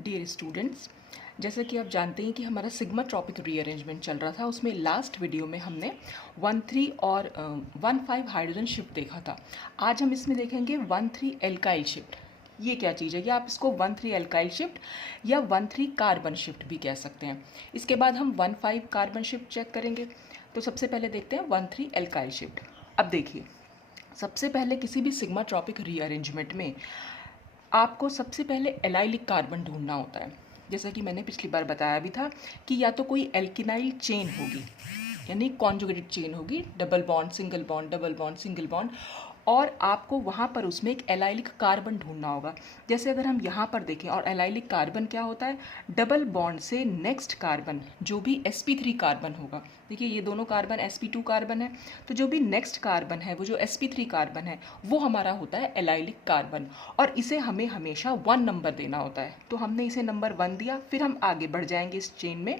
Dear students, जैसे कि आप जानते हैं कि हमारा सिग्मा ट्रॉपिक रीअरेंजमेंट चल रहा था। उसमें लास्ट वीडियो में हमने 1,3 और 1,5 हाइड्रोजन शिफ्ट देखा था। आज हम इसमें देखेंगे 1,3 एल्काइल शिफ्ट। ये क्या चीज़ है? या आप इसको 1,3 एल्काइल शिफ्ट या 1,3 कार्बन शिफ्ट भी कह सकते हैं। इसके बाद हम 1,5 कार्बन शिफ्ट चेक करेंगे। तो सबसे पहले देखते हैं 1,3 एल्काइल शिफ्ट। अब देखिए, सबसे पहले किसी भी सिग्मा ट्रॉपिक रीअरेंजमेंट में आपको सबसे पहले एलाइलिक कार्बन ढूंढना होता है। जैसा कि मैंने पिछली बार बताया भी था कि या तो कोई एल्किनाइल चेन होगी, यानी कॉन्जुगेटेड चेन होगी, double bond single bond double bond single bond, और आपको वहाँ पर उसमें एक एलाइलिक कार्बन ढूंढना होगा। जैसे अगर हम यहाँ पर देखें, और एलाइलिक कार्बन क्या होता है? डबल बॉन्ड से नेक्स्ट कार्बन जो भी sp3 कार्बन होगा। देखिए ये दोनों कार्बन sp2 कार्बन है, तो जो भी नेक्स्ट कार्बन है वो जो sp3 कार्बन है वो हमारा होता है एलाइलिक कार्बन, और इसे हमें हमेशा 1 नंबर देना होता है। तो हमने इसे नंबर 1 दिया, फिर हम आगे बढ़ जाएंगे इस चेन में।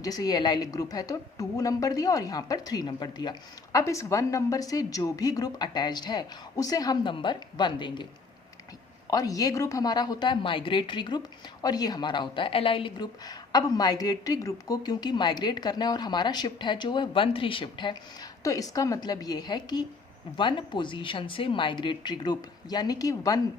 जैसे ये एलाइलिक ग्रुप है तो 2 नंबर दिया और यहाँ पर 3 नंबर दिया। अब इस 1 नंबर से जो भी ग्रुप अटैच्ड है उसे हम नंबर 1 देंगे, और ये ग्रुप हमारा होता है माइग्रेटरी ग्रुप, और ये हमारा होता है एलाइलिक ग्रुप। अब माइग्रेटरी ग्रुप को क्योंकि माइग्रेट करना है और हमारा शिफ्ट है जो है 1,3 शिफ्ट है, तो इसका मतलब ये है कि 1 पोजीशन से माइग्रेटरी ग्रुप, यानी कि 1,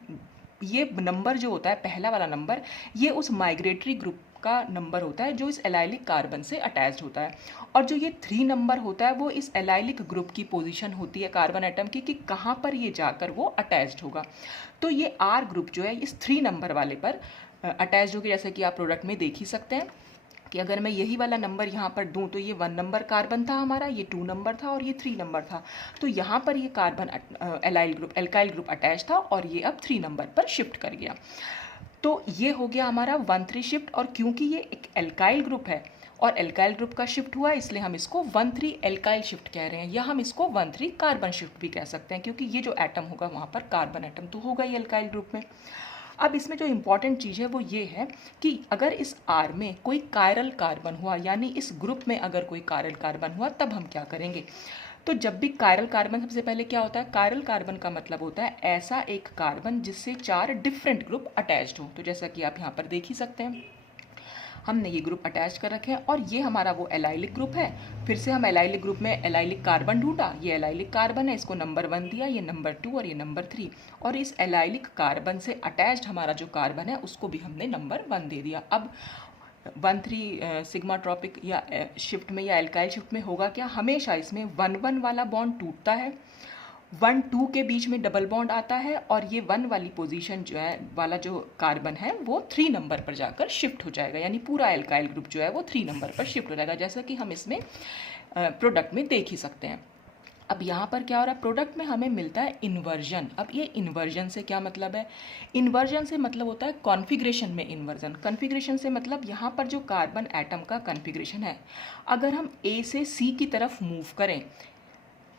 ये नंबर जो होता है पहला वाला नंबर, ये उस माइग्रेटरी ग्रुप का नंबर होता है जो इस एलाइलिक कार्बन से अटैच्ड होता है। और जो ये 3 नंबर होता है वो इस एलाइलिक ग्रुप की पोजीशन होती है कार्बन एटम की, कि कहाँ पर ये जाकर वो अटैच्ड होगा। तो ये आर ग्रुप जो है इस 3 नंबर वाले पर अटैच्ड होगी। जैसे कि आप प्रोडक्ट में देख ही सकते हैं कि अगर मैं यही वाला नंबर यहाँ पर दूं तो ये 1 नंबर कार्बन था हमारा, ये 2 नंबर था और ये 3 नंबर था। तो यहाँ पर ये कार्बन एल्काइल ग्रुप अटैच था और ये अब 3 नंबर पर शिफ्ट कर गया। तो ये हो गया हमारा 1,3 शिफ्ट। और क्योंकि ये एक एल्काइल ग्रुप है और एल्काइल ग्रुप का शिफ्ट हुआ, इसलिए हम इसको 1,3 एल्काइल शिफ्ट कह रहे हैं, या हम इसको 1,3 कार्बन शिफ्ट भी कह सकते हैं, क्योंकि ये जो एटम होगा वहाँ पर कार्बन एटम तो होगा ही एल्काइल ग्रुप में। अब इसमें जो इम्पॉर्टेंट चीज़ है वो ये है कि अगर इस आर में कोई कायरल कार्बन हुआ, यानी इस ग्रुप में अगर कोई कायरल कार्बन हुआ, तब हम क्या करेंगे? तो जब भी कायरल कार्बन, सबसे पहले क्या होता है? कायरल कार्बन का मतलब होता है ऐसा एक कार्बन जिससे 4 डिफरेंट ग्रुप अटैच्ड हो। तो जैसा कि आप यहाँ पर देख ही सकते हैं, हमने ये ग्रुप अटैच कर रखे हैं, और ये हमारा वो एलाइलिक ग्रुप है। फिर से हम एलाइलिक ग्रुप में एलाइलिक कार्बन ढूंढा, ये एलाइलिक कार्बन है, इसको नंबर 1 दिया, ये नंबर 2 और ये नंबर 3, और इस एलाइलिक कार्बन से अटैच्ड हमारा जो कार्बन है उसको भी हमने नंबर 1 दे दिया। अब 1,3 सिग्मा ट्रॉपिक या शिफ्ट में या एल्काइल शिफ्ट में होगा क्या? हमेशा इसमें 1,1 वाला बॉन्ड टूटता है, 1,2 के बीच में डबल बॉन्ड आता है, और ये 1 वाली पोजीशन जो है वाला जो कार्बन है वो 3 नंबर पर जाकर शिफ्ट हो जाएगा, यानी पूरा एल्काइल ग्रुप जो है वो 3 नंबर पर शिफ्ट हो जाएगा, जैसा कि हम इसमें प्रोडक्ट में देख ही सकते हैं। अब यहाँ पर क्या हो रहा है? प्रोडक्ट में हमें मिलता है इन्वर्जन। अब ये इन्वर्जन से क्या मतलब है? इन्वर्जन से मतलब होता है कॉन्फ़िगरेशन में इन्वर्जन। कॉन्फ़िगरेशन से मतलब यहाँ पर जो कार्बन एटम का कॉन्फ़िगरेशन है, अगर हम ए से सी की तरफ मूव करें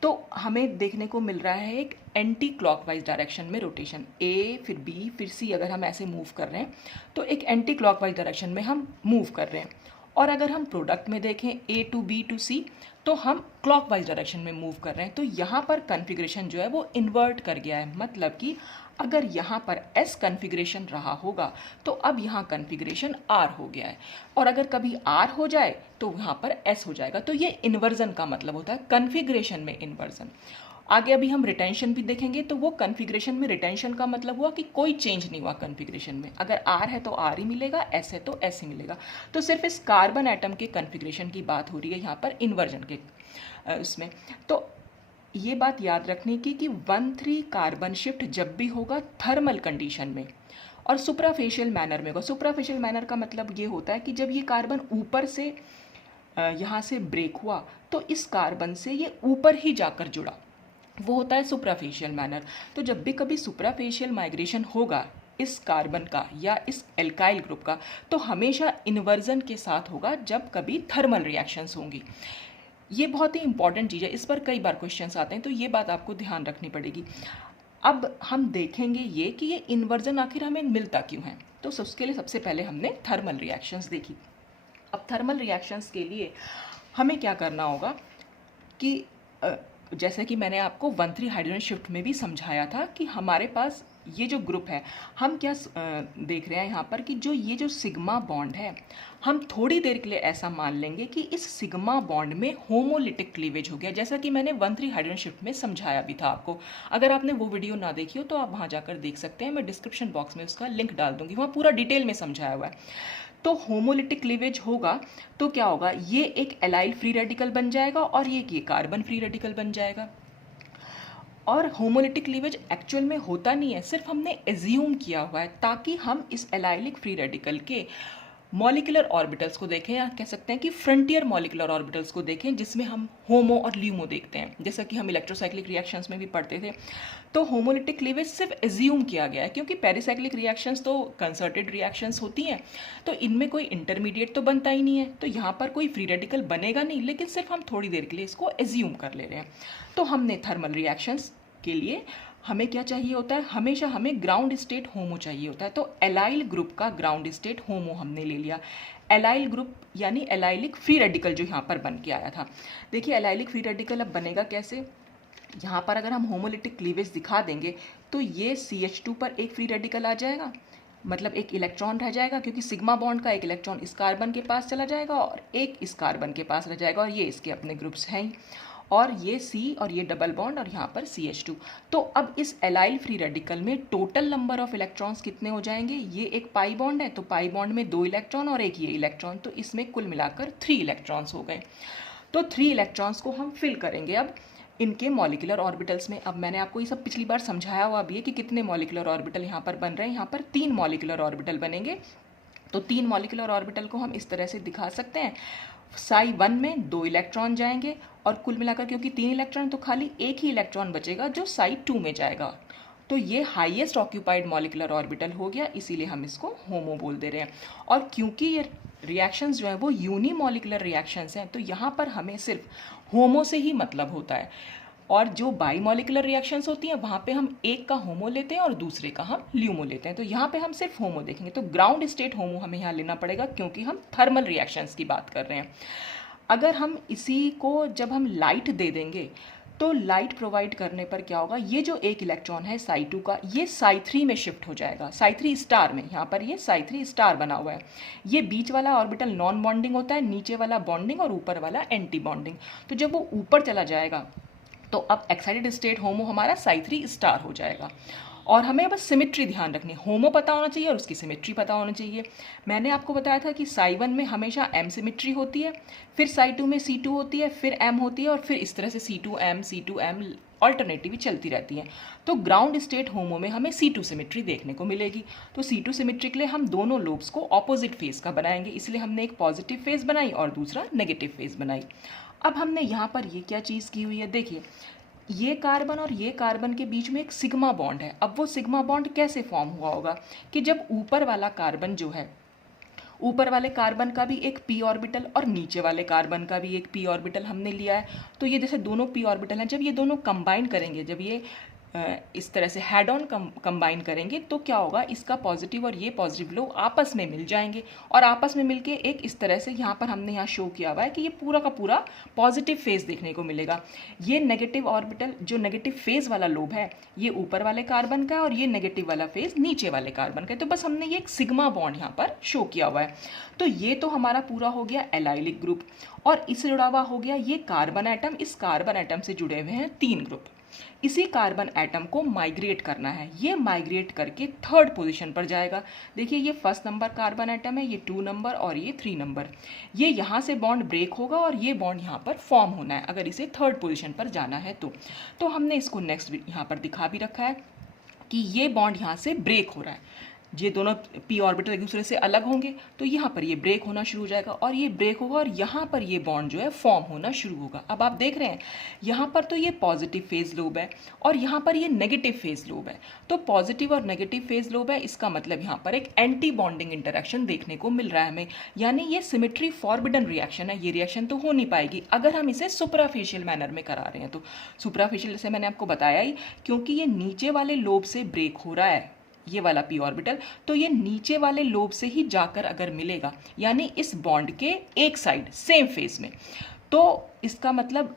तो हमें देखने को मिल रहा है एक एंटी क्लॉकवाइज डायरेक्शन में रोटेशन। ए फिर बी फिर सी, अगर हम ऐसे मूव कर रहे हैं तो एक एंटी क्लॉकवाइज डायरेक्शन में हम मूव कर रहे हैं। और अगर हम प्रोडक्ट में देखें ए टू बी टू सी, तो हम क्लॉकवाइज डायरेक्शन में मूव कर रहे हैं। तो यहाँ पर कॉन्फ़िगरेशन जो है वो इन्वर्ट कर गया है, मतलब कि अगर यहाँ पर एस कॉन्फ़िगरेशन रहा होगा तो अब यहाँ कॉन्फ़िगरेशन आर हो गया है, और अगर कभी आर हो जाए तो यहाँ पर एस हो जाएगा। तो ये इन्वर्जन का मतलब होता है कॉन्फ़िगरेशन में इन्वर्जन। आगे अभी हम रिटेंशन भी देखेंगे, तो वो कॉन्फ़िगरेशन में रिटेंशन का मतलब हुआ कि कोई चेंज नहीं हुआ कॉन्फ़िगरेशन में। अगर आर है तो आर ही मिलेगा, एस है तो एस ही मिलेगा। तो सिर्फ इस कार्बन एटम के कॉन्फ़िगरेशन की बात हो रही है यहाँ पर इन्वर्जन के उसमें। तो ये बात याद रखने की कि 1,3 कार्बन शिफ्ट जब भी होगा थर्मल कंडीशन में और सुपराफेशियल मैनर में होगा। सुपराफेशियल मैनर का मतलब ये होता है कि जब ये कार्बन ऊपर से यहाँ से ब्रेक हुआ तो इस कार्बन से ये ऊपर ही जाकर जुड़ा, वो होता है सुपराफेशियल मैनर। तो जब भी कभी सुपराफेशियल माइग्रेशन होगा इस कार्बन का या इस एल्काइल ग्रुप का, तो हमेशा इन्वर्जन के साथ होगा जब कभी थर्मल रिएक्शंस होंगी। ये बहुत ही इंपॉर्टेंट चीज़ है, इस पर कई बार क्वेश्चंस आते हैं, तो ये बात आपको ध्यान रखनी पड़ेगी। अब हम देखेंगे ये कि ये इन्वर्जन आखिर हमें मिलता क्यों है। तो उसके लिए सबसे पहले हमने थर्मल रिएक्शंस देखी। अब थर्मल रिएक्शंस के लिए हमें क्या करना होगा कि जैसे कि मैंने आपको 1,3 हाइड्रोजन शिफ्ट में भी समझाया था कि हमारे पास ये जो ग्रुप है, हम क्या देख रहे हैं यहाँ पर कि जो ये जो सिग्मा बॉन्ड है, हम थोड़ी देर के लिए ऐसा मान लेंगे कि इस सिग्मा बॉन्ड में होमोलिटिक क्लीवेज हो गया, जैसा कि मैंने 1,3 हाइड्रोजन शिफ्ट में समझाया भी था आपको। अगर आपने वो वीडियो ना देखी हो तो आप वहाँ जाकर देख सकते हैं, मैं डिस्क्रिप्शन बॉक्स में उसका लिंक डाल दूंगी, वहाँ पूरा डिटेल में समझाया हुआ है। तो होमोलिटिक क्लीवेज होगा तो क्या होगा, ये एक एलाइल फ्री रेडिकल बन जाएगा और ये कार्बन फ्री रेडिकल बन जाएगा। और होमोलिटिक क्लीवेज एक्चुअल में होता नहीं है, सिर्फ हमने एज्यूम किया हुआ है ताकि हम इस एलाइलिक फ्री रेडिकल के मॉलिकुलर ऑर्बिटल्स को देखें, या कह सकते हैं कि फ्रंटियर मॉलिकुलर ऑर्बिटल्स को देखें, जिसमें हम होमो और ल्यूमो देखते हैं, जैसा कि हम इलेक्ट्रोसाइक्लिक रिएक्शंस में भी पढ़ते थे। तो होमोलिटिक क्लीवेज सिर्फ एज्यूम किया गया है, क्योंकि पेरिसाइक्लिक रिएक्शंस तो कंसर्टेड रिएक्शंस होती हैं, तो इनमें कोई इंटरमीडिएट तो बनता ही नहीं है, तो यहाँ पर कोई फ्री रेडिकल बनेगा नहीं, लेकिन सिर्फ हम थोड़ी देर के लिए इसको एज्यूम कर ले रहे हैं। तो हमने थर्मल रिएक्शंस के लिए हमें क्या चाहिए होता है, हमेशा हमें ग्राउंड स्टेट होमो चाहिए होता है। तो एलाइल ग्रुप का ग्राउंड स्टेट होमो हमने ले लिया। एलाइल ग्रुप यानी एलाइलिक फ्री रेडिकल जो यहाँ पर बन के आया था। देखिए एलाइलिक फ्री रेडिकल अब बनेगा कैसे, यहाँ पर अगर हम होमोलिटिक क्लीवेज दिखा देंगे तो ये CH2 पर एक फ्री रेडिकल आ जाएगा, मतलब एक इलेक्ट्रॉन रह जाएगा, क्योंकि सिग्मा बॉन्ड का एक इलेक्ट्रॉन इस कार्बन के पास चला जाएगा और एक इस कार्बन के पास रह जाएगा, और ये इसके अपने ग्रुप्स हैं ही, और ये C और ये डबल बॉन्ड और यहाँ पर CH2। तो अब इस एलाइल फ्री रेडिकल में टोटल नंबर ऑफ इलेक्ट्रॉन्स कितने हो जाएंगे, ये एक पाई बॉन्ड है तो पाई बॉन्ड में 2 इलेक्ट्रॉन और एक ये इलेक्ट्रॉन, तो इसमें कुल मिलाकर 3 इलेक्ट्रॉन्स हो गए। तो 3 इलेक्ट्रॉन्स को हम फिल करेंगे अब इनके मॉलिकुलर ऑर्बिटल्स में। अब मैंने आपको ये सब पिछली बार समझाया हुआ भी है कि कितने मॉलिकुलर ऑर्बिटल यहाँ पर बन रहे हैं, यहाँ पर 3 मॉलिकुलर ऑर्बिटल बनेंगे। तो 3 मॉलिकुलर ऑर्बिटल को हम इस तरह से दिखा सकते हैं, psi1 में 2 इलेक्ट्रॉन जाएंगे और कुल मिलाकर क्योंकि 3 इलेक्ट्रॉन तो खाली एक ही इलेक्ट्रॉन बचेगा जो psi2 में जाएगा। तो ये हाईएस्ट ऑक्यूपाइड मॉलिकुलर ऑर्बिटल हो गया, इसीलिए हम इसको होमो बोल दे रहे हैं। और क्योंकि ये रिएक्शंस जो है वो यूनिमॉलिकुलर रिएक्शंस हैं, तो यहाँ पर हमें सिर्फ होमो से ही मतलब होता है, और जो बाई मॉलिकुलर रिएक्शंस होती हैं वहाँ पे हम एक का होमो लेते हैं और दूसरे का हम ल्यूमो लेते हैं। तो यहाँ पे हम सिर्फ होमो देखेंगे, तो ग्राउंड स्टेट होमो हमें यहाँ लेना पड़ेगा, क्योंकि हम थर्मल रिएक्शंस की बात कर रहे हैं। अगर हम इसी को जब हम लाइट दे देंगे तो लाइट प्रोवाइड करने पर क्या होगा, ये जो एक इलेक्ट्रॉन है psi2 का, ये psi3 में शिफ्ट हो जाएगा, psi3 स्टार में। यहाँ पर ये psi3 स्टार बना हुआ है। ये बीच वाला ऑर्बिटल नॉन बॉन्डिंग होता है, नीचे वाला बॉन्डिंग और ऊपर वाला एंटी बॉन्डिंग। तो जब वो ऊपर चला जाएगा तो अब एक्साइटेड स्टेट होमो हमारा psi3 स्टार हो जाएगा। और हमें बस सिमेट्री ध्यान रखनी, होमो पता होना चाहिए और उसकी सिमेट्री पता होना चाहिए। मैंने आपको बताया था कि psi1 में हमेशा m सिमेट्री होती है, फिर psi2 में C2 होती है, फिर m होती है, और फिर इस तरह से C2m C2m ऑल्टरनेटिव चलती रहती हैं। तो ग्राउंड स्टेट होमो में हमें C2 सिमेट्री देखने को मिलेगी। तो C2 सिमेट्री के लिए हम दोनों लोब्स को ऑपोजिट फेज का बनाएंगे, इसलिए हमने एक पॉजिटिव फेज बनाई और दूसरा नेगेटिव फेज बनाई। अब हमने यहाँ पर ये क्या चीज़ की हुई है, देखिए ये कार्बन और ये कार्बन के बीच में एक सिग्मा बॉन्ड है। अब वो सिग्मा बॉन्ड कैसे फॉर्म हुआ होगा कि जब ऊपर वाला कार्बन जो है, ऊपर वाले कार्बन का भी एक p ऑर्बिटल और नीचे वाले कार्बन का भी एक p ऑर्बिटल हमने लिया है, तो ये जैसे दोनों p ऑर्बिटल हैं, जब ये दोनों कंबाइन करेंगे, जब ये इस तरह से हेड ऑन कंबाइन करेंगे तो क्या होगा, इसका पॉजिटिव और ये पॉजिटिव लोग आपस में मिल जाएंगे और आपस में मिलके एक इस तरह से, यहाँ पर हमने यहाँ शो किया हुआ है कि ये पूरा का पूरा पॉजिटिव फेज देखने को मिलेगा। ये नेगेटिव ऑर्बिटल, जो नेगेटिव फेज वाला लोब है, ये ऊपर वाले कार्बन का है और ये नेगेटिव वाला फेज नीचे वाले कार्बन का है। तो बस हमने ये एक सिग्मा बॉन्ड यहाँ पर शो किया हुआ है। तो ये तो हमारा पूरा हो गया एलाइलिक ग्रुप, और इससे जुड़ा हुआ हो गया ये कार्बन एटम। इस कार्बन एटम से जुड़े हुए हैं 3 ग्रुप। इसी कार्बन एटम को माइग्रेट करना है, ये माइग्रेट करके 3rd पोजीशन पर जाएगा। देखिए ये 1st नंबर कार्बन एटम है, ये 2 नंबर और ये 3 नंबर। ये यहाँ से बॉन्ड ब्रेक होगा और ये बॉन्ड यहाँ पर फॉर्म होना है अगर इसे 3rd पोजीशन पर जाना है तो हमने इसको नेक्स्ट यहाँ पर दिखा भी रखा है कि ये बॉन्ड यहाँ से ब्रेक हो रहा है। ये दोनों p ऑर्बिटल एक दूसरे से अलग होंगे तो यहाँ पर ये ब्रेक होना शुरू हो जाएगा और ये ब्रेक होगा और यहाँ पर ये बॉन्ड जो है फॉर्म होना शुरू होगा। अब आप देख रहे हैं यहाँ पर तो ये पॉजिटिव फेज लोब है और यहाँ पर ये नेगेटिव फेज लोब है। तो पॉजिटिव और नेगेटिव फेज लोब है, इसका मतलब यहाँ पर एक एंटी बॉन्डिंग इंटरेक्शन देखने को मिल रहा है हमें, यानी ये सिमेट्री फॉरबिडन रिएक्शन है। ये रिएक्शन तो हो नहीं पाएगी अगर हम इसे सुपराफेशियल मैनर में करा रहे हैं। तो सुपराफेशियल जैसे मैंने आपको बताया ही, क्योंकि ये नीचे वाले लोब से ब्रेक हो रहा है ये वाला p ऑर्बिटल, तो ये नीचे वाले लोब से ही जाकर अगर मिलेगा, यानी इस बॉन्ड के एक साइड सेम फेज में, तो इसका मतलब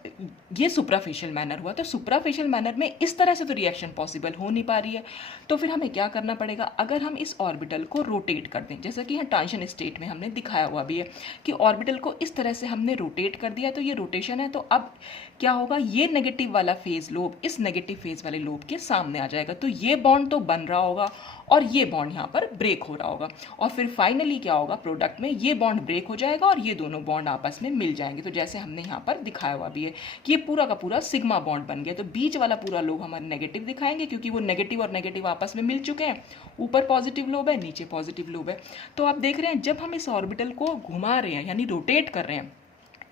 ये सुप्राफेशियल मैनर हुआ। तो सुप्राफेशियल मैनर में इस तरह से तो रिएक्शन पॉसिबल हो नहीं पा रही है, तो फिर हमें क्या करना पड़ेगा, अगर हम इस ऑर्बिटल को रोटेट कर दें, जैसा कि यहाँ ट्रांजिशन स्टेट में हमने दिखाया हुआ भी है कि ऑर्बिटल को इस तरह से हमने रोटेट कर दिया, तो ये रोटेशन है। तो अब क्या होगा, ये नेगेटिव वाला फेज लोब इस नेगेटिव फेज वाले लोब के सामने आ जाएगा, तो ये बॉन्ड तो बन रहा होगा और ये बॉन्ड यहाँ पर ब्रेक हो रहा होगा, और फिर फाइनली क्या होगा, प्रोडक्ट में ये बॉन्ड ब्रेक हो जाएगा और ये दोनों बॉन्ड आपस में मिल जाएंगे। तो जैसे हमने यहाँ पर दिखाया हुआ भी है कि ये पूरा का पूरा सिग्मा बॉन्ड बन गया। तो बीच वाला पूरा लोब हमारे नेगेटिव दिखाएंगे क्योंकि वो नेगेटिव और नेगेटिव आपस में मिल चुके हैं, ऊपर पॉजिटिव लोब है, नीचे पॉजिटिव लोब है। तो आप देख रहे हैं जब हम इस ऑर्बिटल को घुमा रहे हैं यानी रोटेट कर रहे हैं,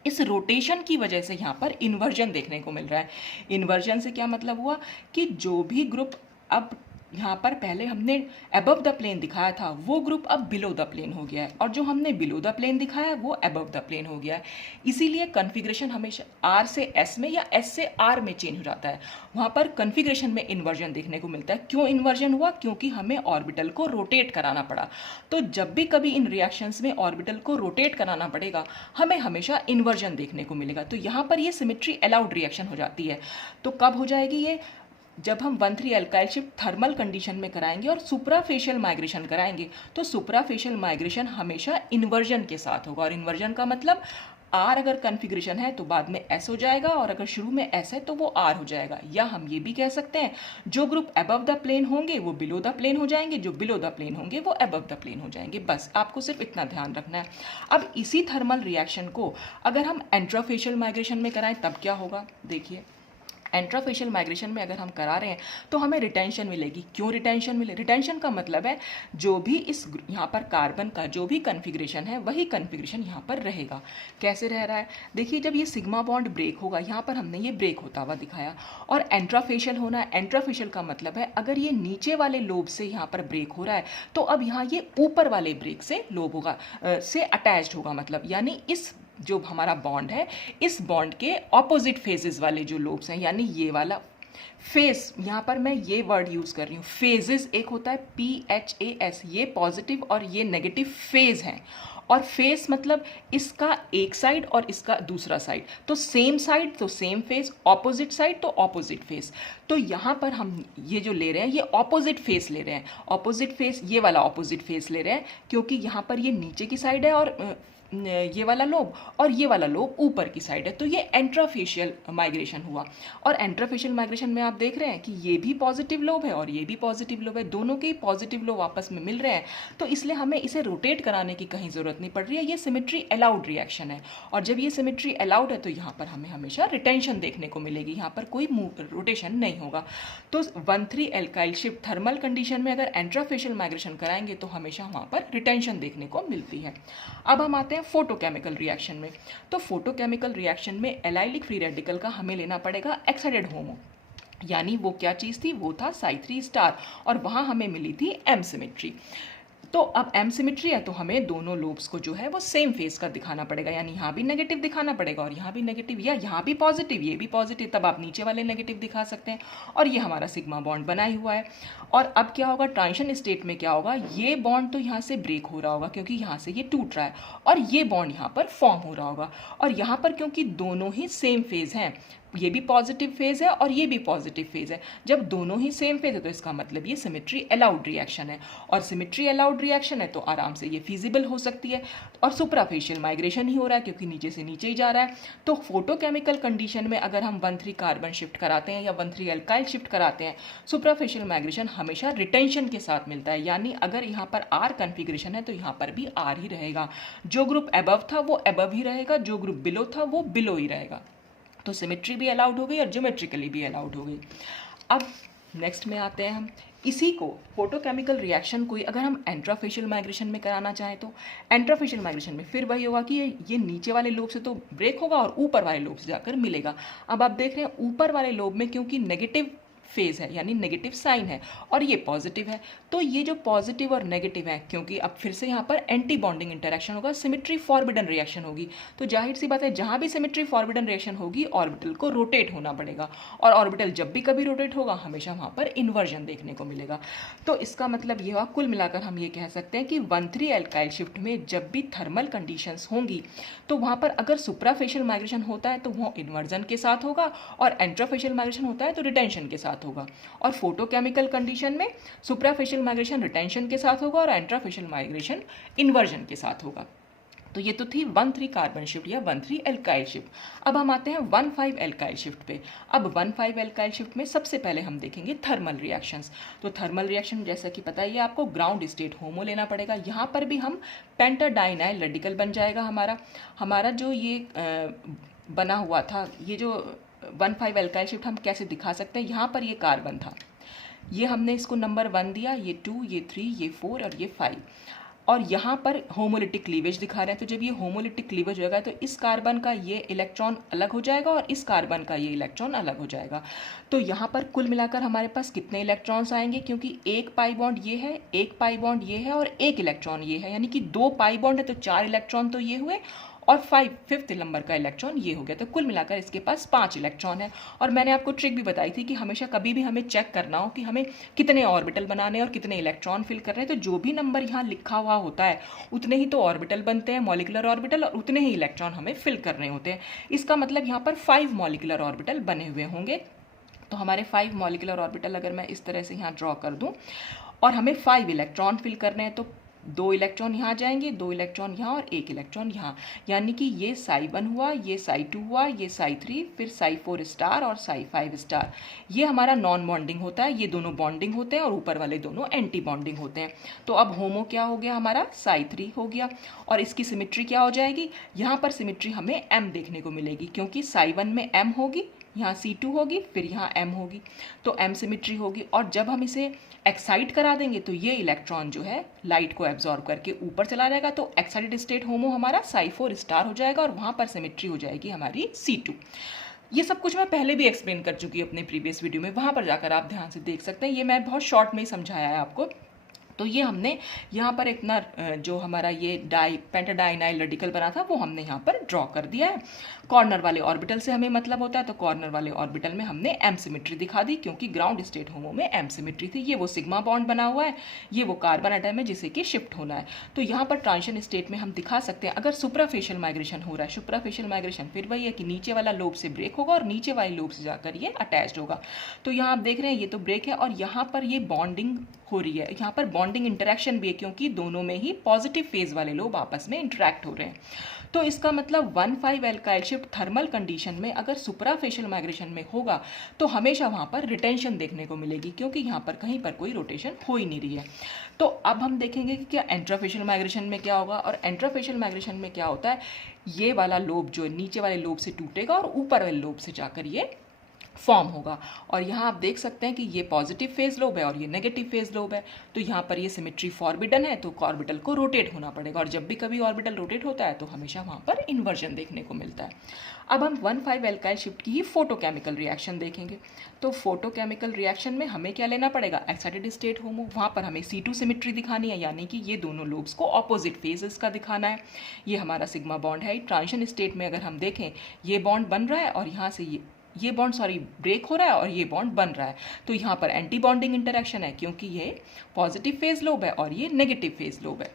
इस रोटेशन की वजह से यहाँ पर इन्वर्जन देखने को मिल रहा है। इन्वर्जन से क्या मतलब हुआ कि जो भी ग्रुप अब यहाँ पर पहले हमने अबव द प्लेन दिखाया था वो ग्रुप अब बिलो द प्लेन हो गया है, और जो हमने बिलो द प्लेन दिखाया है वो अबव द प्लेन हो गया है। इसीलिए कन्फिग्रेशन हमेशा आर से एस में या एस से आर में चेंज हो जाता है, वहाँ पर कन्फिग्रेशन में इन्वर्जन देखने को मिलता है। क्यों इन्वर्जन हुआ, क्योंकि हमें ऑर्बिटल को रोटेट कराना पड़ा। तो जब भी कभी इन रिएक्शंस में ऑर्बिटल को रोटेट कराना पड़ेगा हमें हमेशा इन्वर्जन देखने को मिलेगा। तो यहाँ पर ये सिमेट्री अलाउड रिएक्शन हो जाती है। तो कब हो जाएगी ये, जब हम 1,3 एल्काइल शिफ्ट थर्मल कंडीशन में कराएंगे और सुप्राफेशियल माइग्रेशन कराएंगे। तो सुप्राफेशियल माइग्रेशन हमेशा इन्वर्जन के साथ होगा, और इन्वर्जन का मतलब आर अगर कन्फिग्रेशन है तो बाद में एस हो जाएगा, और अगर शुरू में एस है तो वो आर हो जाएगा। या हम ये भी कह सकते हैं जो ग्रुप अबव द प्लेन होंगे वो बिलो द प्लेन हो जाएंगे, जो बिलो द प्लेन होंगे वो अबव द प्लेन हो जाएंगे। बस आपको सिर्फ इतना ध्यान रखना है। अब इसी थर्मल रिएक्शन को अगर हम एंट्राफेशियल माइग्रेशन में कराएं तब क्या होगा, देखिए एंट्राफेशियल माइग्रेशन में अगर हम करा रहे हैं तो हमें रिटेंशन मिलेगी। क्यों रिटेंशन मिले, रिटेंशन का मतलब है जो भी इस यहाँ पर कार्बन का जो भी कन्फिग्रेशन है वही कन्फिग्रेशन यहाँ पर रहेगा। कैसे रह रहा है, देखिए जब ये सिग्मा बॉन्ड ब्रेक होगा, यहाँ पर हमने ये ब्रेक होता हुआ दिखाया, और एंट्राफेशियल होना है। एंट्राफेशियल का मतलब है अगर ये नीचे वाले लोब से यहाँ पर ब्रेक हो रहा है तो अब यहाँ ये ऊपर वाले ब्रेक से लोब होगा से अटैच्ड होगा, मतलब यानी इस जो हमारा बॉन्ड है इस बॉन्ड के ऑपोजिट फेजेस वाले जो लोब्स हैं, यानी ये वाला फेस, यहाँ पर मैं ये वर्ड यूज़ कर रही हूँ, फेजेस एक होता है PHAS, ये पॉजिटिव और ये नेगेटिव फेज हैं। और फेस मतलब इसका एक साइड और इसका दूसरा साइड, तो सेम साइड तो सेम फेस, ऑपोजिट साइड तो ऑपोजिट फेस। तो यहाँ पर हम ये जो ले रहे हैं ये ऑपोजिट फेस ले रहे हैं, ऑपोजिट फेस ये वाला ऑपोजिट फेस ले रहे हैं क्योंकि यहाँ पर ये नीचे की साइड है और ये वाला लोब, और ये वाला लोब ऊपर की साइड है। तो ये एंट्राफेशियल माइग्रेशन हुआ, और एंट्राफेशियल माइग्रेशन में आप देख रहे हैं कि ये भी पॉजिटिव लोब है और ये भी पॉजिटिव लोब है, दोनों के पॉजिटिव लोब आपस में मिल रहे हैं। तो इसलिए हमें इसे रोटेट कराने की कहीं ज़रूरत नहीं पड़ रही है, ये सिमेट्री अलाउड रिएक्शन है। और जब ये सिमेट्री अलाउड है तो यहाँ पर हमें हमेशा रिटेंशन देखने को मिलेगी, यहाँ पर कोई रोटेशन नहीं होगा। तो 1,3 एल्काइल शिफ्ट थर्मल कंडीशन में अगर एंट्राफेशियल माइग्रेशन कराएंगे तो हमेशा वहाँ पर रिटेंशन देखने को मिलती है। अब हम आते हैं फोटोकेमिकल रिएक्शन में। तो फोटोकेमिकल रिएक्शन में एलाइलिक फ्री रेडिकल का हमें लेना पड़ेगा एक्साइटेड होमो, यानी वो क्या चीज़ थी, वो था Psi3 स्टार, और वहाँ हमें मिली थी एम सिमेट्री। तो अब एम सिमेट्री है तो हमें दोनों लोब्स को जो है वो सेम फेस का दिखाना पड़ेगा, यानी यहाँ भी नेगेटिव दिखाना पड़ेगा और यहाँ भी नेगेटिव, या यहाँ भी पॉजिटिव ये भी पॉजिटिव, तब आप नीचे वाले नेगेटिव दिखा सकते हैं। और ये हमारा सिग्मा बॉन्ड बना ही हुआ है। और अब क्या होगा, ट्रांजिशन स्टेट में क्या होगा, ये बॉन्ड तो यहाँ से ब्रेक हो रहा होगा क्योंकि यहाँ से ये टूट रहा है, और ये बॉन्ड यहाँ पर फॉर्म हो रहा होगा। और यहाँ पर क्योंकि दोनों ही सेम फेज हैं, ये भी पॉजिटिव फेज है और ये भी पॉजिटिव फेज है, जब दोनों ही सेम फेज है तो इसका मतलब ये सिमेट्री अलाउड रिएक्शन है, और सिमेट्री अलाउड रिएक्शन है तो आराम से ये फिजिबल हो सकती है। और सुप्राफेशियल माइग्रेशन ही हो रहा है क्योंकि नीचे से नीचे ही जा रहा है। तो फोटोकेमिकल कंडीशन में अगर हम 1,3 कार्बन शिफ्ट कराते हैं या 1,3 एल्काइल शिफ्ट कराते हैं, सुप्राफेशियल माइग्रेशन हमेशा रिटेंशन के साथ मिलता है, यानी अगर यहाँ पर आर कन्फिग्रेशन है तो यहाँ पर भी आर ही रहेगा, जो ग्रुप अबव था वो अबव ही रहेगा, जो ग्रुप बिलो था वो बिलो ही रहेगा। तो सिमेट्री भी अलाउड हो गई और ज्योमेट्रिकली भी अलाउड हो गई। अब नेक्स्ट में आते हैं हम, इसी को फोटोकेमिकल रिएक्शन को अगर हम एंट्राफेशियल माइग्रेशन में कराना चाहें तो एंट्राफेशियल माइग्रेशन में फिर वही होगा कि ये नीचे वाले लोब से तो ब्रेक होगा और ऊपर वाले लोब से जाकर मिलेगा। अब आप देख रहे हैं ऊपर वाले लोब में क्योंकि नेगेटिव फेज है यानी नेगेटिव साइन है और ये पॉजिटिव है। तो ये जो पॉजिटिव और नेगेटिव है, क्योंकि अब फिर से यहाँ पर एंटी बॉन्डिंग इंटरेक्शन होगा, सिमेट्री फॉरबिडन रिएक्शन होगी, तो जाहिर सी बात है जहाँ भी सिमेट्री फॉरबिडन रिएक्शन होगी ऑर्बिटल को रोटेट होना पड़ेगा, और ऑर्बिटल जब भी कभी रोटेट होगा हमेशा वहाँ पर इन्वर्जन देखने को मिलेगा। तो इसका मतलब ये हुआ, कुल मिलाकर हम ये कह सकते हैं कि 1,3 एल्काइल शिफ्ट में जब भी थर्मल कंडीशंस होंगी तो वहाँ पर अगर सुप्राफेशियल माइग्रेशन होता है तो वो इन्वर्जन के साथ होगा, और एंट्राफेशियल माइग्रेशन होता है तो रिटेंशन के साथ होगा, और फोटोकेमिकल कंडीशन में सुप्राफेशियल माइग्रेशन रिटेंशन के साथ होगा और एंट्राफेशियल माइग्रेशन इन्वर्जन के साथ होगा। तो ये तो थी 1,3 कार्बन शिफ्ट या 1,3 एल्काइल शिफ्ट। अब हम आते हैं 1,5 एल्काइल शिफ्ट पे। अब 1,5 एल्काइल शिफ्ट में सबसे पहले हम देखेंगे थर्मल रिएक्शंस। तो थर्मल रिएक्शन जैसा कि पता ही है आपको, ग्राउंड स्टेट होमो लेना पड़ेगा। यहाँ पर भी हम पेंटाडाइनाइल रेडिकल बन जाएगा हमारा जो ये बना हुआ था, ये जो 1,5 एल्काइल शिफ्ट हम कैसे दिखा सकते हैं, यहाँ पर ये कार्बन था, ये हमने इसको नंबर 1 दिया, ये 2, ये 3, ये 4 और ये 5, और यहाँ पर होमोलिटिक क्लीवेज दिखा रहे हैं। तो जब ये होमोलिटिक क्लीवेज होगा तो इस कार्बन का ये इलेक्ट्रॉन अलग हो जाएगा और इस कार्बन का ये इलेक्ट्रॉन अलग हो जाएगा। तो यहाँ पर कुल मिलाकर हमारे पास कितने इलेक्ट्रॉन्स आएंगे, क्योंकि एक पाई बॉन्ड ये है, एक पाई बॉन्ड ये है और एक इलेक्ट्रॉन ये है, यानी कि 2 पाई बॉन्ड है तो 4 इलेक्ट्रॉन तो ये हुए और 5th नंबर का इलेक्ट्रॉन ये हो गया। तो कुल मिलाकर इसके पास 5 इलेक्ट्रॉन है। और मैंने आपको ट्रिक भी बताई थी कि हमेशा कभी भी हमें चेक करना हो कि हमें कितने ऑर्बिटल बनाने हैं और कितने इलेक्ट्रॉन फिल करने हैं, तो जो भी नंबर यहाँ लिखा हुआ होता है उतने ही तो ऑर्बिटल बनते हैं, मॉलिकुलर ऑर्बिटल, और उतने ही इलेक्ट्रॉन हमें फिल करने होते हैं। इसका मतलब यहाँ पर 5 मॉलिकुलर ऑर्बिटल बने हुए होंगे। तो हमारे 5 मॉलिकुलर ऑर्बिटल अगर मैं इस तरह से यहाँ ड्रॉ कर दूँ और हमें 5 इलेक्ट्रॉन फिल करने हैं, तो 2 इलेक्ट्रॉन यहाँ जाएंगे, 2 इलेक्ट्रॉन यहाँ और 1 इलेक्ट्रॉन यहाँ, यानी कि ये psi1 हुआ, ये psi2 हुआ, ये psi3, फिर psi4 स्टार और psi5 स्टार। ये हमारा नॉन बॉन्डिंग होता है, ये दोनों बॉन्डिंग होते हैं और ऊपर वाले दोनों एंटी बॉन्डिंग होते हैं। तो अब होमो क्या हो गया, हमारा psi3 हो गया, और इसकी सिमेट्री क्या हो जाएगी, यहाँ पर सिमेट्री हमें m देखने को मिलेगी, क्योंकि psi1 में m होगी, यहाँ C2 होगी, फिर यहाँ M होगी, तो M सिमेट्री होगी। और जब हम इसे एक्साइट करा देंगे तो ये इलेक्ट्रॉन जो है लाइट को एब्जॉर्ब करके ऊपर चला जाएगा, तो एक्साइटेड स्टेट होमो हमारा psi4 स्टार हो जाएगा और वहाँ पर सिमेट्री हो जाएगी हमारी C2। ये सब कुछ मैं पहले भी एक्सप्लेन कर चुकी हूँ अपने प्रीवियस वीडियो में, वहाँ पर जाकर आप ध्यान से देख सकते हैं। ये मैं बहुत शॉर्ट में ही समझाया है आपको। तो ये हमने यहाँ पर इतना जो हमारा ये पेंटाडाइनाइल रेडिकल बना था वो हमने यहाँ पर ड्रॉ कर दिया है। कॉर्नर वाले ऑर्बिटल से हमें मतलब होता है, तो कॉर्नर वाले ऑर्बिटल में हमने एम सिमेट्री दिखा दी, क्योंकि ग्राउंड स्टेट होमो में एम सिमेट्री थी। ये वो सिग्मा बॉन्ड बना हुआ है, ये वो कार्बन एटम है जिसे कि शिफ्ट होना है। तो यहाँ पर ट्रांजिशन स्टेट में हम दिखा सकते हैं अगर सुप्राफेशियल माइग्रेशन हो रहा है। सुप्राफेशियल माइग्रेशन फिर वही है कि नीचे वाला लोब से ब्रेक होगा और नीचे वाले लोब से जाकर ये अटैच्ड होगा। तो यहाँ आप देख रहे हैं ये तो ब्रेक है और यहाँ पर ये बॉन्डिंग हो रही है, यहाँ पर बॉन्डिंग इंटरेक्शन भी है, क्योंकि दोनों में ही पॉजिटिव फेज वाले लोग आपस में इंटरेक्ट हो रहे हैं। तो इसका मतलब 1,5 एल्काइल शिफ्ट थर्मल कंडीशन में अगर सुप्राफेशियल माइग्रेशन में होगा तो हमेशा वहाँ पर रिटेंशन देखने को मिलेगी, क्योंकि यहाँ पर कहीं पर कोई रोटेशन हो ही नहीं रही है। तो अब हम देखेंगे कि क्या एंट्राफेशियल माइग्रेशन में क्या होगा। और एंट्राफेशियल माइग्रेशन में क्या होता है, ये वाला लोब जो नीचे वाले लोब से टूटेगा और ऊपर वाले लोब से जाकर ये फॉर्म होगा। और यहाँ आप देख सकते हैं कि ये पॉजिटिव फेज लोब है और ये नेगेटिव फेज लोब है। तो यहाँ पर ये सिमेट्री फॉरबिडन है, तो ऑर्बिटल को रोटेट होना पड़ेगा, और जब भी कभी ऑर्बिटल रोटेट होता है तो हमेशा वहाँ पर इन्वर्जन देखने को मिलता है। अब हम 1,5 एल्काइल शिफ्ट की ही फोटोकेमिकल रिएक्शन देखेंगे। तो फोटोकेमिकल रिएक्शन में हमें क्या लेना पड़ेगा, एक्साइटेड स्टेट होमो, वहाँ पर हमें C2 सिमेट्री दिखानी है, यानी कि ये दोनों लोब्स को ऑपोजिट फेजेस का दिखाना है। ये हमारा सिग्मा बॉन्ड है। ट्रांजिशन स्टेट में अगर हम देखें ये बॉन्ड बन रहा है और यहाँ से ये बॉन्ड ब्रेक हो रहा है और ये बॉन्ड बन रहा है। तो यहाँ पर एंटी बॉन्डिंग इंटरेक्शन है, क्योंकि ये पॉजिटिव फेज लोब है और ये नेगेटिव फेज लोब है।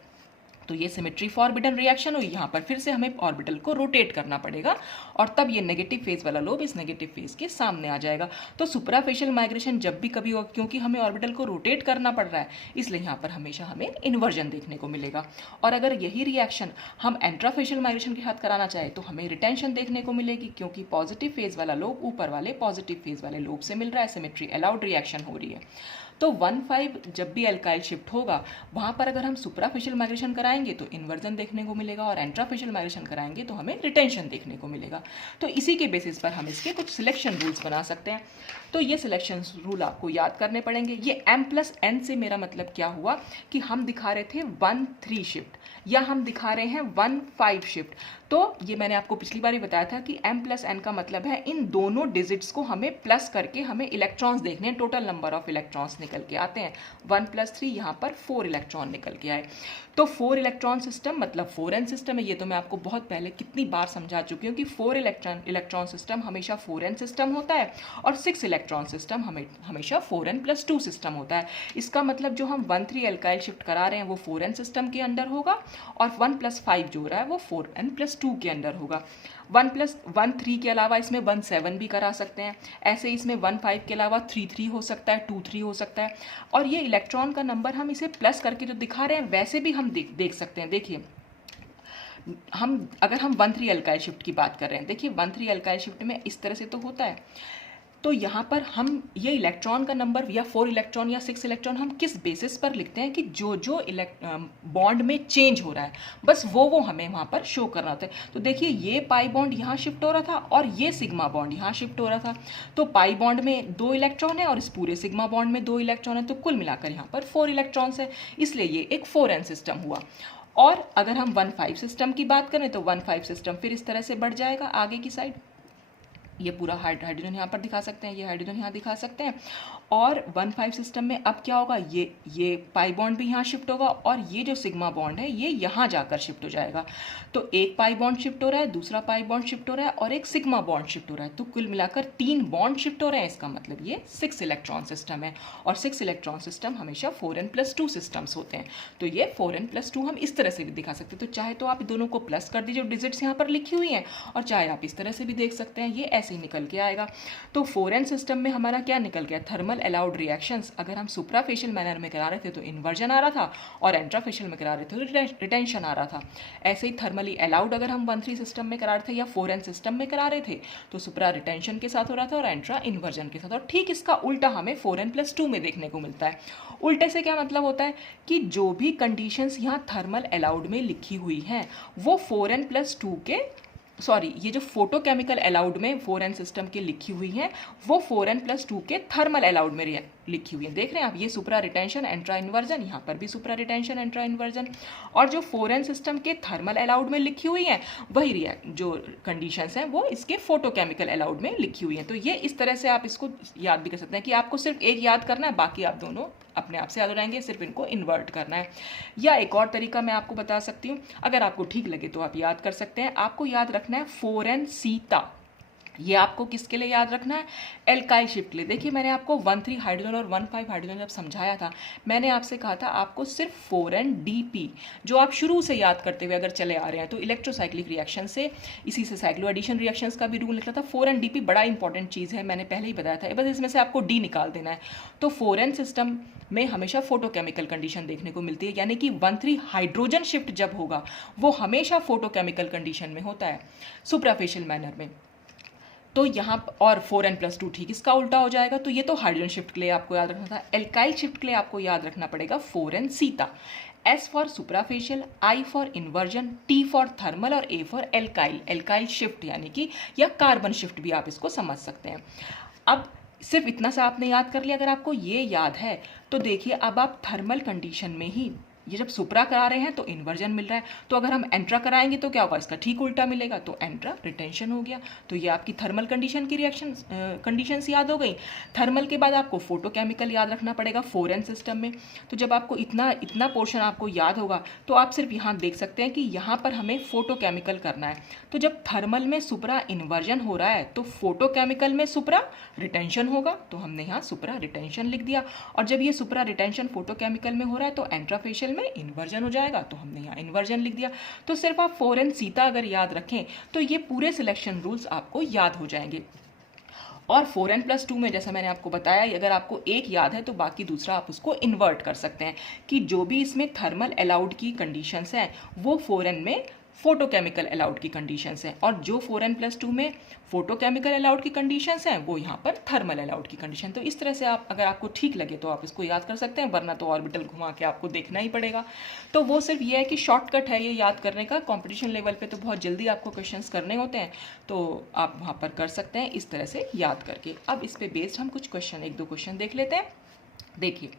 तो ये सिमेट्री फॉरबिडन रिएक्शन हुई। यहाँ पर फिर से हमें ऑर्बिटल को रोटेट करना पड़ेगा और तब ये नेगेटिव फेज वाला लोब इस नेगेटिव फेज के सामने आ जाएगा। तो सुप्राफेशियल माइग्रेशन जब भी कभी होगा, क्योंकि हमें ऑर्बिटल को रोटेट करना पड़ रहा है, इसलिए यहाँ पर हमेशा हमें इन्वर्जन देखने को मिलेगा। और अगर यही रिएक्शन हम एंट्राफेशियल माइग्रेशन के साथ कराना चाहे तो हमें रिटेंशन देखने को मिलेगी, क्योंकि पॉजिटिव फेज वाला लोब ऊपर वाले पॉजिटिव फेज वाले लोब से मिल रहा है, सिमेट्री अलाउड रिएक्शन हो रही है। तो 1,5 जब भी एल्काइल शिफ्ट होगा वहाँ पर अगर हम सुप्राफेशियल माइग्रेशन कराएंगे तो इन्वर्जन देखने को मिलेगा, और एंट्राफेशियल माइग्रेशन कराएंगे तो हमें रिटेंशन देखने को मिलेगा। तो इसी के बेसिस पर हम इसके कुछ सिलेक्शन रूल्स बना सकते हैं। तो ये सिलेक्शन रूल आपको याद करने पड़ेंगे। ये M+N से मेरा मतलब क्या हुआ कि हम दिखा रहे थे 1,3 शिफ्ट, या हम दिखा रहे हैं 1-5 शिफ्ट। तो ये मैंने आपको पिछली बार ही बताया था कि m प्लस n का मतलब है इन दोनों डिजिट्स को हमें प्लस करके हमें इलेक्ट्रॉन्स देखने हैं, टोटल नंबर ऑफ इलेक्ट्रॉन्स निकल के आते हैं। 1 + 3 यहाँ पर 4 इलेक्ट्रॉन निकल के आए। तो 4 इलेक्ट्रॉन सिस्टम मतलब 4n सिस्टम है। ये तो मैं आपको बहुत पहले कितनी बार समझा चुकी हूँ कि 4 इलेक्ट्रॉन सिस्टम हमेशा 4n सिस्टम होता है और 6 इलेक्ट्रॉन सिस्टम हमेशा 4n + 2 सिस्टम होता है। इसका मतलब जो हम 1,3 एल्काइल शिफ्ट करा रहे हैं वो 4n सिस्टम के अंडर होगा और 1 + 5 जो हो रहा है वो 4n + 2 के अंडर होगा। 1 + 1 3 के अलावा इसमें 1 7 भी करा सकते हैं। ऐसे इसमें 1 5 के अलावा 3 3 हो सकता है, 2 3 हो सकता है। और ये इलेक्ट्रॉन का नंबर हम इसे प्लस करके जो दिखा रहे हैं वैसे भी हम देख सकते हैं। देखिए अगर हम 1,3 एल्काइल शिफ्ट की बात कर रहे हैं, देखिए 1,3 एल्काइल शिफ्ट में इस तरह से तो होता है। तो यहाँ पर हम ये इलेक्ट्रॉन का नंबर या 4 इलेक्ट्रॉन या 6 इलेक्ट्रॉन हम किस बेसिस पर लिखते हैं कि जो जो बॉन्ड में चेंज हो रहा है बस वो हमें वहाँ पर शो करना होता है। तो देखिए ये पाई बॉन्ड यहाँ शिफ्ट हो रहा था और ये सिग्मा बॉन्ड यहाँ शिफ्ट हो रहा था। तो पाई बॉन्ड में 2 इलेक्ट्रॉन है और इस पूरे सिग्मा बॉन्ड में 2 इलेक्ट्रॉन है, तो कुल मिलाकर यहाँ पर 4 इलेक्ट्रॉन्स है, इसलिए ये एक 4n सिस्टम हुआ। और अगर हम 1-5 सिस्टम की बात करें तो 1-5 सिस्टम फिर इस तरह से बढ़ जाएगा आगे की साइड। ये पूरा हाइड्रोजन यहाँ पर दिखा सकते हैं, ये हाइड्रोजन यहाँ दिखा सकते हैं। और 1-5 सिस्टम में अब क्या होगा, ये पाई बॉन्ड भी यहाँ शिफ्ट होगा और ये जो सिग्मा बॉन्ड है ये यहाँ जाकर शिफ्ट हो जाएगा। तो एक पाई बॉन्ड शिफ्ट हो रहा है, दूसरा पाई बॉन्ड शिफ्ट हो रहा है और एक सिग्मा बॉन्ड शिफ्ट हो रहा है। तो कुल मिलाकर 3 बॉन्ड शिफ्ट हो रहे हैं। इसका मतलब ये 6 इलेक्ट्रॉन सिस्टम है और 6 इलेक्ट्रॉन सिस्टम हमेशा 4n + 2 सिस्टम्स होते हैं। तो ये 4n + 2 हम इस तरह से भी दिखा सकते हैं। तो चाहे तो आप दोनों को प्लस कर दीजिए, डिजिट्स यहाँ पर लिखी हुई हैं, और चाहे आप इस तरह से भी देख सकते हैं, ये ऐसे ही निकल के आएगा। तो 4n सिस्टम में हमारा क्या निकल गया, थर्मल अलाउड रिएक्शंस अगर हम सुप्राफेशियल मैनर में करा रहे थे तो इन्वर्जन आ रहा था और एंट्राफेशियल में करा रहे थे तो रिटेंशन आ रहा था। ऐसे ही थर्मली अलाउड अगर हम 1-3 सिस्टम में करा रहे थे या 4n सिस्टम में करा रहे थे तो सुप्रा रिटेंशन के साथ हो रहा था और एंट्रा इन्वर्जन के साथ। और ठीक इसका उल्टा हमें 4n + 2 में देखने को मिलता है। उल्टे से क्या मतलब होता है कि जो भी कंडीशंस यहाँ थर्मल अलाउड में लिखी हुई हैं वो 4n + 2 के ये जो फोटोकेमिकल अलाउड में 4n सिस्टम के लिखी हुई हैं वो 4n + 2 के थर्मल अलाउड में लिखी हुई है। देख रहे हैं आप, ये सुप्रा रिटेंशन एंट्रा इन्वर्जन, यहाँ पर भी सुप्रा रिटेंशन एंट्रा इन्वर्जन। और जो 4n सिस्टम के थर्मल अलाउड में लिखी हुई हैं वही जो कंडीशंस हैं वो इसके फोटोकेमिकल अलाउड में लिखी हुई हैं। तो ये इस तरह से आप इसको याद भी कर सकते हैं कि आपको सिर्फ एक याद करना है, बाकी आप दोनों अपने आप से याद हो जाएंगे, सिर्फ इनको इन्वर्ट करना है। या एक और तरीका मैं आपको बता सकती हूँ, अगर आपको ठीक लगे तो आप याद कर सकते हैं। आपको याद रखना है 4n सीता। ये आपको किसके लिए याद रखना है, एल्काइल शिफ्ट के लिए। देखिए मैंने आपको 1,3 हाइड्रोजन और 1,5 हाइड्रोजन जब समझाया था मैंने आपसे कहा था आपको सिर्फ 4NDP जो आप शुरू से याद करते हुए अगर चले आ रहे हैं तो इलेक्ट्रोसाइक्लिक रिएक्शन से, इसी से साइक्लो एडिशन रिएक्शंस का भी रूल निकला था। 4NDP बड़ा इंपॉर्टेंट चीज़ है, मैंने पहले ही बताया था, बस इसमें से आपको D निकाल देना है। तो 4n सिस्टम में हमेशा फोटोकेमिकल कंडीशन देखने को मिलती है, यानी कि 1,3 हाइड्रोजन शिफ्ट जब होगा वो हमेशा फोटोकेमिकल कंडीशन में होता है सुप्राफेशियल मैनर में। तो यहाँ और 4n + 2 ठीक इसका उल्टा हो जाएगा। तो ये तो हाइड्रोजन शिफ्ट के लिए आपको याद रखना था। एल्काइल शिफ्ट के लिए आपको याद रखना पड़ेगा 4n Sita. S for suprafacial, I for inversion, T for thermal और A for alkyl. Alkyl shift यानी कि या कार्बन शिफ्ट भी आप इसको समझ सकते हैं। अब सिर्फ इतना सा आपने याद कर लिया। अगर आपको ये याद है तो देखिए अब आप थर्मल कंडीशन में ही ये जब सुप्रा करा रहे हैं तो इन्वर्जन मिल रहा है, तो अगर हम एंट्रा कराएंगे तो क्या होगा, इसका ठीक उल्टा मिलेगा, तो एंट्रा रिटेंशन हो गया। तो ये आपकी थर्मल कंडीशन की कंडीशंस याद हो गई। थर्मल के बाद आपको फोटोकेमिकल याद रखना पड़ेगा 4n सिस्टम में। तो जब आपको इतना पोर्शन आपको याद होगा तो आप सिर्फ यहाँ देख सकते हैं कि यहाँ पर हमें फोटोकेमिकल करना है। तो जब थर्मल में सुप्रा इन्वर्जन हो रहा है तो फोटोकेमिकल में सुप्रा रिटेंशन होगा, तो हमने यहाँ सुप्रा रिटेंशन लिख दिया। और जब ये सुप्रा रिटेंशन फोटोकेमिकल में हो रहा है तो एंट्राफेशियल में इन्वर्जन हो जाएगा, तो हमने यहाँ इन्वर्जन लिख दिया। तो सिर्फ आप 4n सीता अगर याद रखें तो ये पूरे सिलेक्शन रूल्स आपको याद हो जाएंगे। और 4n + 2 में जैसा मैंने आपको बताया अगर आपको एक याद है तो बाकी दूसरा आप उसको इन्वर्ट कर सकते हैं कि जो भी इसमें थर्मल अलाउड की कंडीशंस हैं वो 4n में फोटोकेमिकल अलाउड की कंडीशंस हैं, और जो 4n + 2 में फोटोकेमिकल अलाउड की कंडीशंस हैं वो यहाँ पर थर्मल अलाउड की कंडीशन। तो इस तरह से आप अगर आपको ठीक लगे तो आप इसको याद कर सकते हैं, वरना तो ऑर्बिटल घुमा के आपको देखना ही पड़ेगा। तो वो सिर्फ ये है कि शॉर्टकट है ये याद करने का। कॉम्पिटिशन लेवल पे तो बहुत जल्दी आपको क्वेश्चंस करने होते हैं तो आप वहाँ पर कर सकते हैं इस तरह से याद करके। अब इस पर बेस्ड हम कुछ क्वेश्चन 1-2 क्वेश्चन देख लेते हैं। देखिए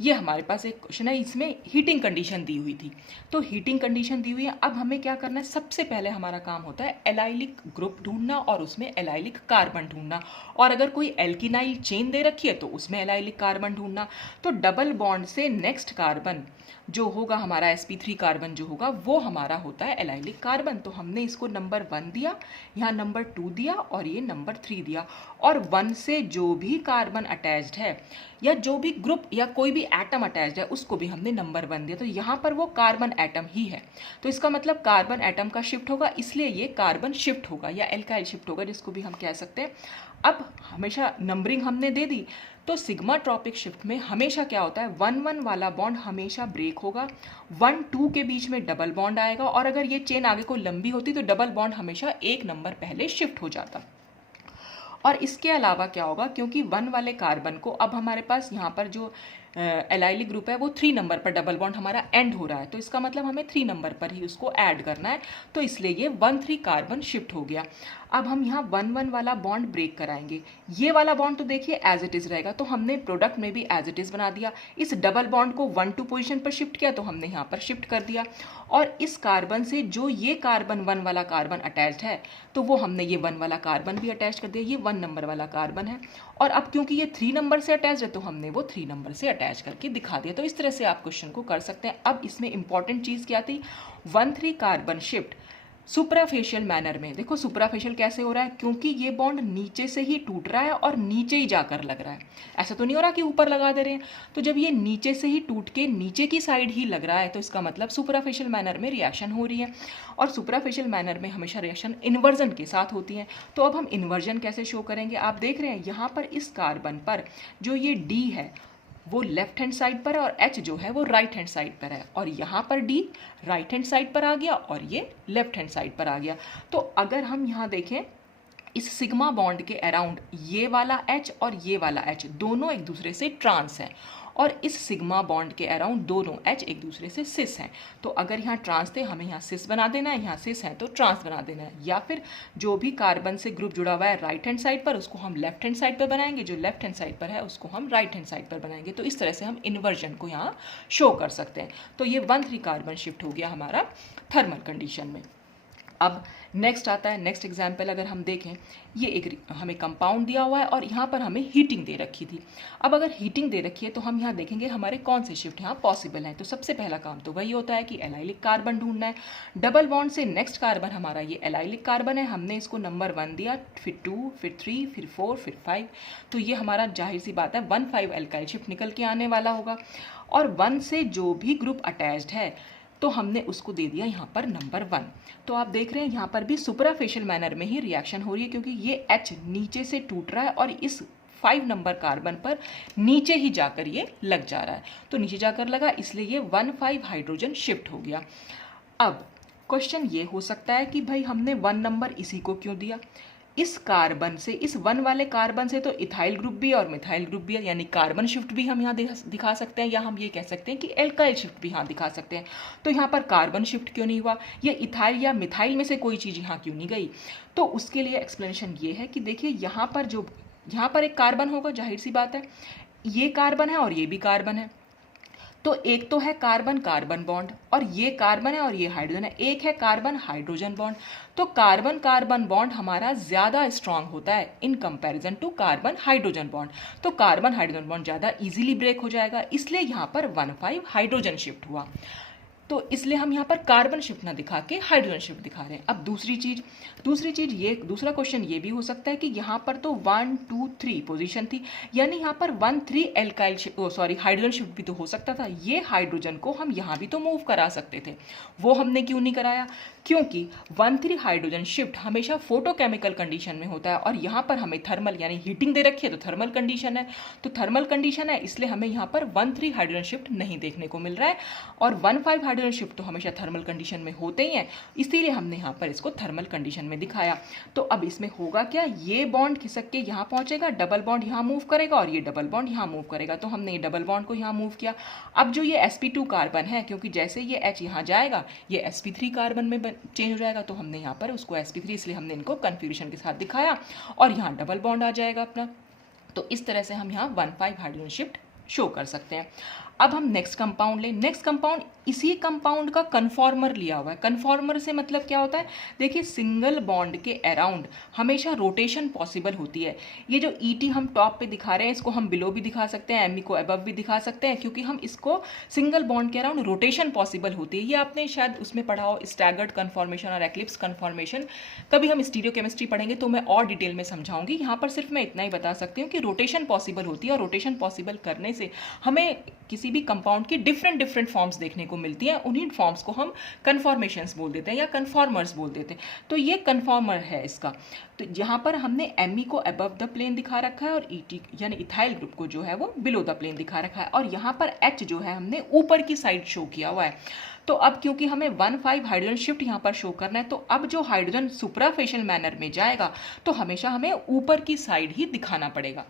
ये हमारे पास एक क्वेश्चन है, इसमें हीटिंग कंडीशन दी हुई थी। तो हीटिंग कंडीशन दी हुई है, अब हमें क्या करना है, सबसे पहले हमारा काम होता है एलाइलिक ग्रुप ढूंढना और उसमें एलाइलिक कार्बन ढूंढना, और अगर कोई एल्किनाइल चेन दे रखी है तो उसमें एलाइलिक कार्बन ढूंढना। तो डबल बॉन्ड से नेक्स्ट कार्बन जो होगा हमारा sp3 कार्बन जो होगा वो हमारा होता है एलाइलिक कार्बन। तो हमने इसको नंबर 1 दिया, यहाँ नंबर 2 दिया और ये नंबर 3 दिया, और 1 से जो भी कार्बन अटैच्ड है या जो भी ग्रुप या कोई भी एटम अटैच्ड है उसको भी हमने नंबर 1 दिया। तो यहाँ पर वो कार्बन एटम ही है, तो इसका मतलब कार्बन एटम का शिफ्ट होगा, इसलिए ये कार्बन शिफ्ट होगा या एल्काइल शिफ्ट होगा, जिसको भी हम कह सकते हैं। अब हमेशा नंबरिंग हमने दे दी, तो सिग्मा ट्रॉपिक शिफ्ट में हमेशा क्या होता है, 1-1 वाला बॉन्ड हमेशा ब्रेक होगा, 1-2 के बीच में डबल बॉन्ड आएगा, और अगर ये चेन आगे को लंबी होती तो डबल बॉन्ड हमेशा एक नंबर पहले शिफ्ट हो जाता। और इसके अलावा क्या होगा, क्योंकि 1 वाले कार्बन को अब हमारे पास यहाँ पर जो एलाइलिक ग्रुप है वो 3 नंबर पर डबल बॉन्ड हमारा एंड हो रहा है, तो इसका मतलब हमें 3 नंबर पर ही उसको ऐड करना है, तो इसलिए ये 1-3 कार्बन शिफ्ट हो गया। अब हम यहाँ 1-1 वाला बॉन्ड ब्रेक कराएंगे, ये वाला बॉन्ड तो देखिए एज इट इज़ रहेगा, तो हमने प्रोडक्ट में भी एज इट इज़ बना दिया। इस डबल बॉन्ड को 1-2 पोजीशन पर शिफ्ट किया तो हमने यहाँ पर शिफ्ट कर दिया, और इस कार्बन से जो ये कार्बन 1 वाला कार्बन अटैच्ड है तो वो हमने ये 1 वाला कार्बन भी अटैच कर दिया, ये 1 नंबर वाला कार्बन है, और अब क्योंकि ये 3 नंबर से अटैच है तो हमने वो 3 नंबर से अटैच करके दिखा दिया। तो इस तरह से आप क्वेश्चन को कर सकते हैं। अब इसमें इंपॉर्टेंट चीज़ क्या थी, 1-3 कार्बन शिफ्ट सुपराफेशियल मैनर में। देखो सुपराफेशियल कैसे हो रहा है, क्योंकि ये बॉन्ड नीचे से ही टूट रहा है और नीचे ही जाकर लग रहा है, ऐसा तो नहीं हो रहा कि ऊपर लगा दे रहे हैं। तो जब ये नीचे से ही टूट के नीचे की साइड ही लग रहा है तो इसका मतलब सुपराफेशियल मैनर में रिएक्शन हो रही है, और सुपराफेशियल मैनर में हमेशा रिएक्शन इन्वर्जन के साथ होती है। तो अब हम इन्वर्जन कैसे शो करेंगे, आप देख रहे हैं यहाँ पर इस कार्बन पर जो ये डी है वो लेफ्ट हैंड साइड पर है और H जो है वो राइट हैंड साइड पर है, और यहाँ पर D राइट हैंड साइड पर आ गया और ये लेफ्ट हैंड साइड पर आ गया। तो अगर हम यहाँ देखें इस सिग्मा बॉन्ड के अराउंड ये वाला H और ये वाला H दोनों एक दूसरे से ट्रांस हैं, और इस सिग्मा बॉन्ड के अराउंड दोनों H एक दूसरे से सिस हैं। तो अगर यहाँ ट्रांस थे हमें यहाँ सिस बना देना है, यहाँ सिस है तो ट्रांस बना देना है, या फिर जो भी कार्बन से ग्रुप जुड़ा हुआ है राइट हैंड साइड पर उसको हम लेफ्ट हैंड साइड पर बनाएंगे, जो लेफ्ट हैंड साइड पर है उसको हम राइट हैंड साइड पर बनाएंगे। तो इस तरह से हम इन्वर्जन को यहाँ शो कर सकते हैं। तो ये 1-3 कार्बन शिफ्ट हो गया हमारा थर्मल कंडीशन में। अब नेक्स्ट आता है, नेक्स्ट एग्जाम्पल अगर हम देखें, ये एक हमें कंपाउंड दिया हुआ है और यहाँ पर हमें हीटिंग दे रखी थी। अब अगर हीटिंग दे रखी है तो हम यहाँ देखेंगे हमारे कौन से शिफ्ट यहाँ पॉसिबल हैं। तो सबसे पहला काम तो वही होता है कि एलाइलिक कार्बन ढूंढना है। डबल बॉन्ड से नेक्स्ट कार्बन हमारा ये एलाइलिक कार्बन है, हमने इसको नंबर 1 दिया, फिर 2, फिर 3, फिर 4, फिर 5, तो ये हमारा जाहिर सी बात है 1-5 एल्काइल शिफ्ट निकल के आने वाला होगा। और 1 से जो भी ग्रुप अटैच्ड है तो हमने उसको दे दिया यहाँ पर नंबर 1। तो आप देख रहे हैं यहाँ पर भी सुपराफेशियल मैनर में ही रिएक्शन हो रही है, क्योंकि ये H नीचे से टूट रहा है और इस 5 नंबर कार्बन पर नीचे ही जाकर ये लग जा रहा है, तो नीचे जाकर लगा इसलिए ये 1-5 हाइड्रोजन शिफ्ट हो गया। अब क्वेश्चन ये हो सकता है कि भाई हमने 1 नंबर इसी को क्यों दिया, इस कार्बन से, इस 1 वाले कार्बन से तो इथाइल ग्रुप भी और मिथाइल ग्रुप भी है, यानी कार्बन शिफ्ट भी हम यहाँ दिखा सकते हैं, या हम ये कह सकते हैं कि एल्काइल शिफ्ट भी यहाँ दिखा सकते हैं। तो यहाँ पर कार्बन शिफ्ट क्यों नहीं हुआ, ये इथाइल या मिथाइल में से कोई चीज़ यहाँ क्यों नहीं गई। तो उसके लिए एक्सप्लेनेशन ये है कि देखिए यहाँ पर एक कार्बन होगा, जाहिर सी बात है ये कार्बन है और ये भी कार्बन है, तो एक तो है कार्बन कार्बन बॉन्ड और ये कार्बन है और ये हाइड्रोजन है, एक है कार्बन हाइड्रोजन बॉन्ड। तो कार्बन कार्बन बॉन्ड हमारा ज़्यादा स्ट्रांग होता है in comparison to carbon hydrogen bond, तो कार्बन हाइड्रोजन बॉन्ड ज़्यादा इजीली ब्रेक हो जाएगा, इसलिए यहाँ पर 1-5 हाइड्रोजन शिफ्ट हुआ। तो इसलिए हम यहाँ पर कार्बन शिफ्ट ना दिखा के हाइड्रोजन शिफ्ट दिखा रहे हैं। अब दूसरी चीज़ ये, दूसरा क्वेश्चन ये भी हो सकता है कि यहाँ पर तो 1-2-3 पोजीशन थी, यानी यहाँ पर 1-3 एल्काइल हाइड्रोजन शिफ्ट भी तो हो सकता था, ये हाइड्रोजन को हम यहाँ भी तो मूव करा सकते थे, वो हमने क्यों नहीं कराया, क्योंकि 1-3 हाइड्रोजन शिफ्ट हमेशा फोटोकेमिकल कंडीशन में होता है, और यहाँ पर हमें थर्मल यानी हीटिंग दे रखी है तो थर्मल कंडीशन है, तो थर्मल कंडीशन है इसलिए हमें यहाँ पर 1-3 हाइड्रोजन शिफ्ट नहीं देखने को मिल रहा है, और 1-5 हाइड्रोजन शिफ्ट तो हमेशा थर्मल कंडीशन में होते ही हैं, इसीलिए हमने यहाँ पर इसको थर्मल कंडीशन में दिखाया। तो अब इसमें होगा क्या, ये बॉन्ड खिसक के यहाँ पहुँचेगा, डबल बॉन्ड यहाँ मूव करेगा और ये डबल बॉन्ड यहाँ मूव करेगा, तो हमने ये डबल बॉन्ड को यहाँ मूव किया। अब जो ये sp2 कार्बन है, क्योंकि जैसे ये H यहाँ जाएगा ये sp3 कार्बन में चेंज हो जाएगा, तो हमने यहाँ पर उसको sp3, इसलिए हमने इनको कन्फ्यूजन के साथ दिखाया, और यहाँ डबल बॉन्ड आ जाएगा अपना। तो इस तरह से हम यहाँ 1-5 हाइड्रोजन शिफ्ट शो कर सकते हैं। अब हम नेक्स्ट कंपाउंड लें। नेक्स्ट कंपाउंड इसी कंपाउंड का कन्फॉर्मर लिया हुआ है। कन्फॉर्मर से मतलब क्या होता है, देखिए सिंगल बॉन्ड के अराउंड हमेशा रोटेशन पॉसिबल होती है। ये जो ईटी हम टॉप पे दिखा रहे हैं, इसको हम बिलो भी दिखा सकते हैं, एमई को अबव भी दिखा सकते हैं, क्योंकि हम इसको सिंगल बॉन्ड के अराउंड रोटेशन पॉसिबल होती है। ये आपने शायद उसमें पढ़ा हो, स्टैगर्ड कन्फॉर्मेशन और एक्लिप्स कन्फॉर्मेशन। कभी हम स्टीरियोकेमिस्ट्री पढ़ेंगे तो मैं और डिटेल में समझाऊंगी। यहाँ पर सिर्फ मैं इतना ही बता सकती हूँ कि रोटेशन पॉसिबल होती है, और रोटेशन पॉसिबल करने से हमें किसी भी कंपाउंड की डिफरेंट डिफरेंट फॉर्म्स देखने को मिलती हैं। उन्हीं फॉर्म्स को हम कन्फॉर्मेशंस बोल देते हैं या कन्फॉर्मर्स बोल देते हैं। तो ये कन्फॉर्मर है इसका। तो यहाँ पर हमने एमई को अबव द प्लेन दिखा रखा है, और ईटी यानी इथाइल ग्रुप को जो है वो बिलो द प्लेन दिखा रखा है, और यहाँ पर एच जो है हमने ऊपर की साइड शो किया हुआ है। तो अब क्योंकि हमें 1,5 हाइड्रोजन शिफ्ट यहाँ पर शो करना है, तो अब जो हाइड्रोजन सुप्राफेशियल मैनर में जाएगा तो हमेशा हमें ऊपर की साइड ही दिखाना पड़ेगा।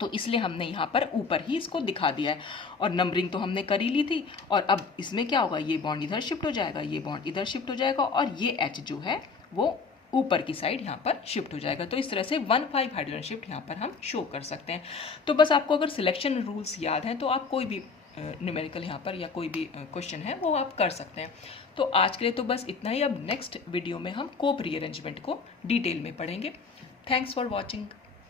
तो इसलिए हमने यहाँ पर ऊपर ही इसको दिखा दिया है, और नंबरिंग तो हमने कर ही ली थी। और अब इसमें क्या होगा, ये बॉन्ड इधर शिफ्ट हो जाएगा, ये बॉन्ड इधर शिफ्ट हो जाएगा, और ये एच जो है वो ऊपर की साइड यहाँ पर शिफ्ट हो जाएगा। तो इस तरह से 1,5 हाइड्रोजन शिफ्ट यहाँ पर हम शो कर सकते हैं। तो बस आपको अगर सिलेक्शन रूल्स याद हैं तो आप कोई भी न्यूमेरिकल यहाँ पर या कोई भी क्वेश्चन है वो आप कर सकते हैं। तो आज के लिए तो बस इतना ही। अब नेक्स्ट वीडियो में हम कोप रीअरेंजमेंट को डिटेल में पढ़ेंगे। Thanks for watching.